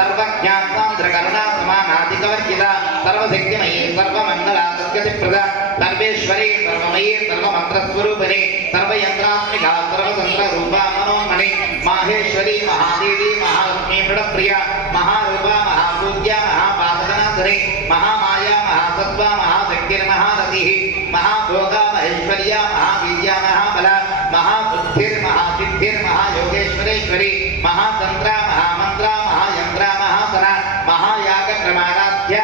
सर्वज्ञातांद्रकरुणा समानाधिकवर्जिता सर्वशक्तिमयी सर्वमंगला सद्गतिप्रदा सर्वेश्वरी सर्वमयी सर्वमंत्रस्वरूपिणी सर्वयंत्रात्मिका सर्वतंत्ररूपा मनोन्मणि माहेश्वरी महादेवी महालक्ष्मी मृडप्रिया महारूपा महापूज्या महापादनाधरी महामाया महासत्त्वा महाशक्तिर्महारतिः महाभोगा महेश्वर्या महावीर्या महाबला महाबुद्धिर्महासिद्धिर्महायोगेश्वरेश्वरी महातंत्रा महामंत्रा महायंत्रा महासना महायाग प्रमाणाध्य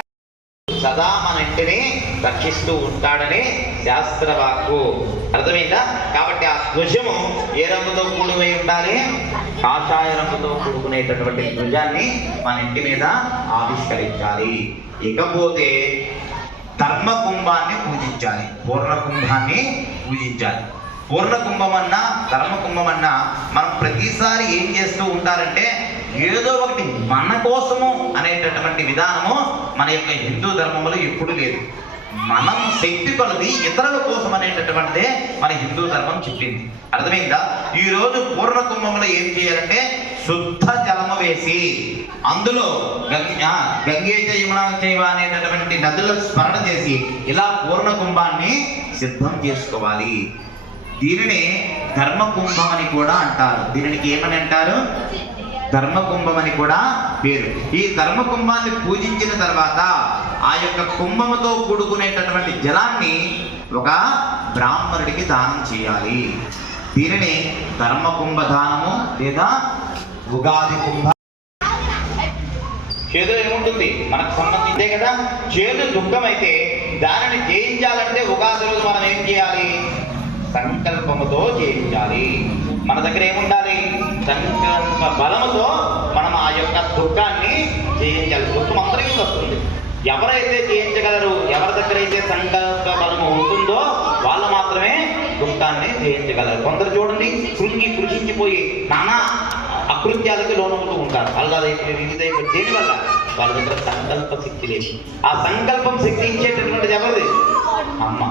సదా మన ఇంటిని రక్షిస్తూ ఉంటాడని శాస్త్రవాక్కు. అర్థమైందా? కాబట్టి ఆ ధ్వజము ఏ రంగుతో కూడుకుని ఉండాలి? కాషాయ రంగుతో కూడుకునేటటువంటి ధ్వజాన్ని మన ఇంటి మీద ఆవిష్కరించాలి. ఇకపోతే ధర్మకుంభాన్ని పూజించాలి, పూర్ణకుంభాన్ని పూజించాలి. పూర్ణకుంభమన్నా ధర్మకుంభమన్నా మనం ప్రతిసారి ఏం చేస్తూ ఉంటారంటే ఏదో ఒకటి మన కోసము అనేటటువంటి విధానము మన యొక్క హిందూ ధర్మంలో ఎప్పుడు లేదు. మనం శక్తి కొలది ఇతరుల కోసం అనేటటువంటిదే మన హిందూ ధర్మం చెప్పింది. అర్థమైందా? ఈరోజు పూర్ణకుంభంలో ఏం చేయాలంటే శుద్ధ జలము వేసి అందులో గంగేచ యమునా చైవ అనేటటువంటి నదులను స్మరణ చేసి ఇలా పూర్ణకుంభాన్ని సిద్ధం చేసుకోవాలి. దీనిని ధర్మకుంభం అని కూడా అంటారు. దీనికి ఏమని అంటారు? ధర్మకుంభం అని కూడా పేరు. ఈ ధర్మకుంభాన్ని పూజించిన తర్వాత ఆ యొక్క కుంభముతో కూడుకునేటటువంటి జలాన్ని ఒక బ్రాహ్మణుడికి దానం చేయాలి. దీనిని ధర్మకుంభ దానము లేదా ఉగాది కుంభ. చేదు ఏముంటుంది? మనకు సంబంధించే కదా. చేదు దుఃఖం అయితే దానిని జయించాలంటే ఉగాది రోజు మనం ఏం చేయాలి? సంకల్పముతో జయించాలి. మన దగ్గర ఏముండాలి? సంకల్ప బలముతో మనం ఆ యొక్క దుఃఖాన్ని జయించాలి. దుఃఖం అందరికీ వస్తుంది. ఎవరైతే జయించగలరు, ఎవరి దగ్గర అయితే సంకల్ప బలము ఉంటుందో వాళ్ళు మాత్రమే దుఃఖాన్ని జయించగలరు. కొందరు చూడండి కృషించిపోయి నానా అకృత్యాలకి లోనవుతూ ఉంటారు. అల్లాదే దేని వల్ల? వాళ్ళ దగ్గర సంకల్ప శక్తి లేదు. ఆ సంకల్పం శక్తి ఇచ్చేటటువంటిది ఎవరిది? అమ్మ.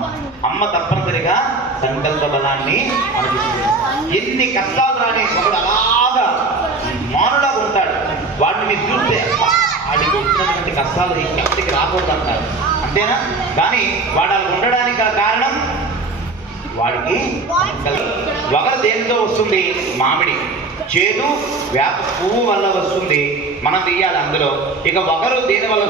అమ్మ తప్పనిసరిగా సంకల్ప బలాన్ని మనకిస్తుంది. ఎన్ని కష్టాలు రాని ఒకడు అలాగా మానులా ఉంటాడు. వాడిని మీరు చూస్తే వాడికి వచ్చినటువంటి కష్టాలు ఇంటికి రాకూడదు అంటారు. అంతేనా? కానీ వాడు అలా ఉండడానికి కారణం వాడికి వగరు దేనితో వస్తుంది? మామిడి. చేదు వేప పువ్వు వల్ల వస్తుంది, మనం తీయాలి అందులో. ఇక వగరు దేని వల్ల